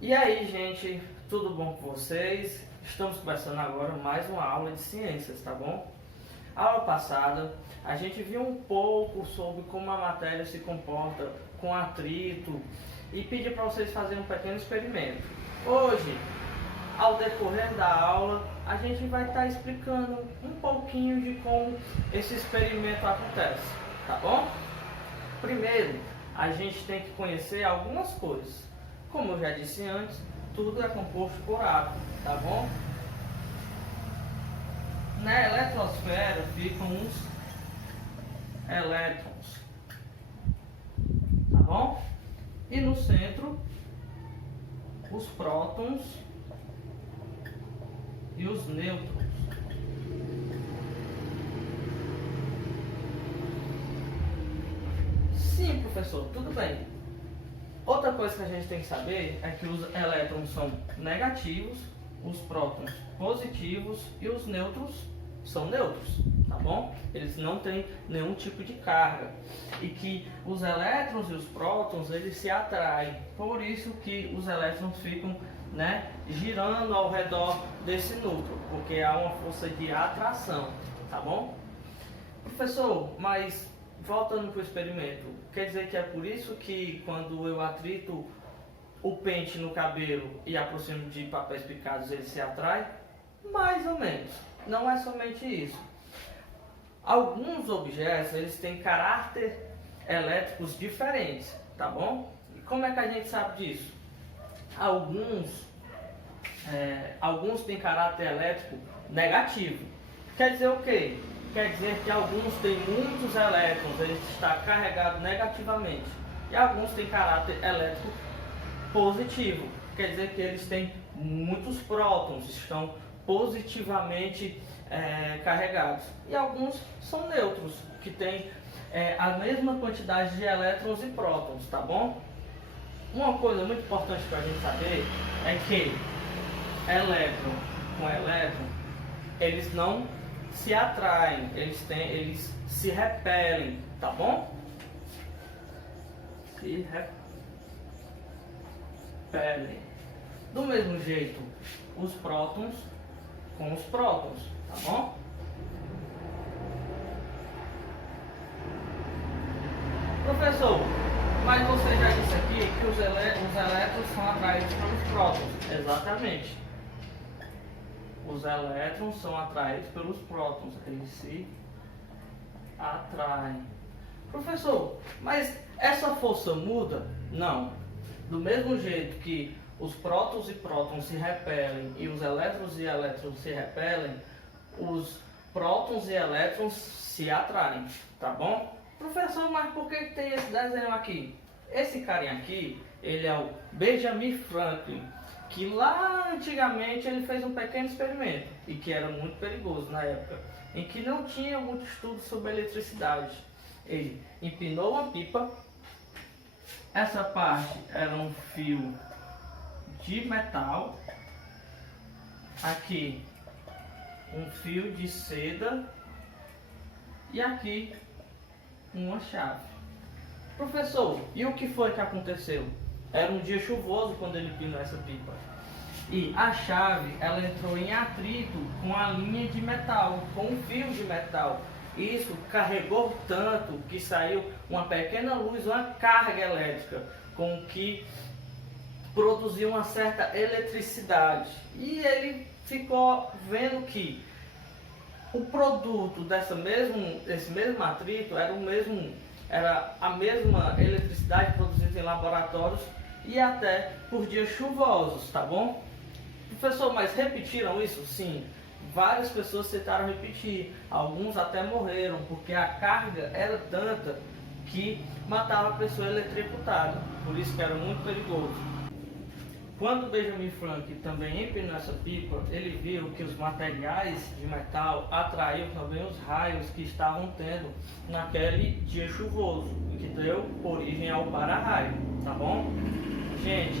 E aí, gente, tudo bom com vocês? Estamos começando agora mais uma aula de ciências, tá bom? Aula passada, a gente viu um pouco sobre como a matéria se comporta com atrito e pedi para vocês fazerem um pequeno experimento. Hoje, ao decorrer da aula, a gente vai estar explicando um pouquinho de como esse experimento acontece, tá bom? Primeiro, a gente tem que conhecer algumas coisas. Como eu já disse antes, tudo é composto por átomo, tá bom? Na eletrosfera ficam os elétrons, tá bom? E no centro, os prótons e os nêutrons. Sim, professor, tudo bem. Outra coisa que a gente tem que saber é que os elétrons são negativos, os prótons positivos e os nêutrons são neutros, tá bom? Eles não têm nenhum tipo de carga. E que os elétrons e os prótons, eles se atraem. Por isso que os elétrons ficam, girando ao redor desse núcleo, porque há uma força de atração, tá bom? Professor, mas voltando para o experimento, quer dizer que é por isso que quando eu atrito o pente no cabelo e aproximo de papéis picados, ele se atrai? Mais ou menos. Não é somente isso. Alguns objetos, eles têm caráter elétricos diferentes, tá bom? E como é que a gente sabe disso? Alguns têm caráter elétrico negativo. Quer dizer o quê? Quer dizer que alguns têm muitos elétrons, ele está carregado negativamente. E alguns têm caráter elétrico positivo. Quer dizer que eles têm muitos prótons, estão positivamente carregados. E alguns são neutros, que têm a mesma quantidade de elétrons e prótons, tá bom? Uma coisa muito importante para a gente saber é que elétron com elétron, eles não se atraem, eles se repelem, tá bom? Se repelem. Do mesmo jeito, os prótons com os prótons, tá bom? Professor, mas você já disse aqui que os elétrons são atraídos pelos prótons. Exatamente. Os elétrons são atraídos pelos prótons, eles se atraem. Professor, mas essa força muda? Não. Do mesmo jeito que os prótons e prótons se repelem e os elétrons e elétrons se repelem, os prótons e elétrons se atraem, tá bom? Professor, mas por que tem esse desenho aqui? Esse carinha aqui, ele é o Benjamin Franklin, que lá antigamente ele fez um pequeno experimento e que era muito perigoso na época, em que não tinha muito estudo sobre eletricidade. Ele empinou uma pipa, essa parte era um fio de metal, aqui um fio de seda e aqui uma chave. Professor, e o que foi que aconteceu? Era um dia chuvoso quando ele empinou essa pipa. E a chave, ela entrou em atrito com a linha de metal, com o fio de metal. Isso carregou tanto que saiu uma pequena luz, uma carga elétrica, com que produziu uma certa eletricidade. E ele ficou vendo que o produto desse mesmo atrito era a mesma eletricidade produzida em laboratórios e até por dias chuvosos, tá bom? Professor, mas repetiram isso? Sim. Várias pessoas tentaram repetir, alguns até morreram, porque a carga era tanta que matava a pessoa eletrocutada, por isso que era muito perigoso. Quando Benjamin Franklin também empinou essa pipa, ele viu que os materiais de metal atraíam também os raios que estavam tendo naquele dia chuvoso, que deu origem ao para-raio, tá bom? Gente,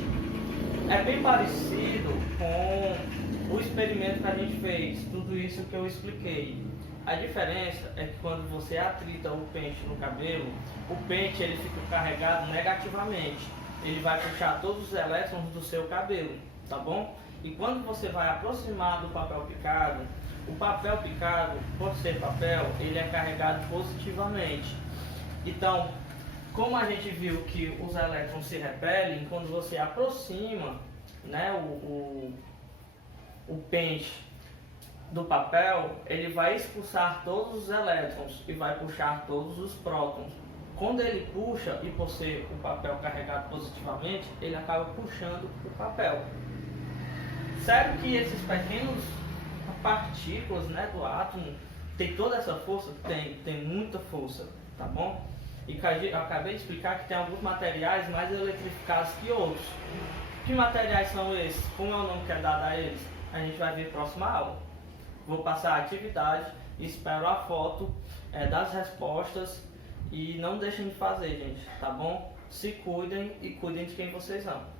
é bem parecido com o experimento que a gente fez, tudo isso que eu expliquei. A diferença é que quando você atrita o pente no cabelo, o pente ele fica carregado negativamente. ele vai puxar todos os elétrons do seu cabelo, tá bom? E quando você vai aproximar do papel picado, o papel picado, por ser papel, ele é carregado positivamente. Então, como a gente viu que os elétrons se repelem, quando você aproxima, né, o pente do papel, ele vai expulsar todos os elétrons e vai puxar todos os prótons. Quando ele puxa, e por ser o papel carregado positivamente, ele acaba puxando o papel. Sério que esses pequenos partículas, né, do átomo tem toda essa força? Tem muita força, tá bom? E eu acabei de explicar que tem alguns materiais mais eletrificados que outros. Que materiais são esses? Como é o nome que é dado a eles? A gente vai ver na próxima aula. Vou passar a atividade, espero a foto das respostas e não deixem de fazer, gente, tá bom? Se cuidem e cuidem de quem vocês amam.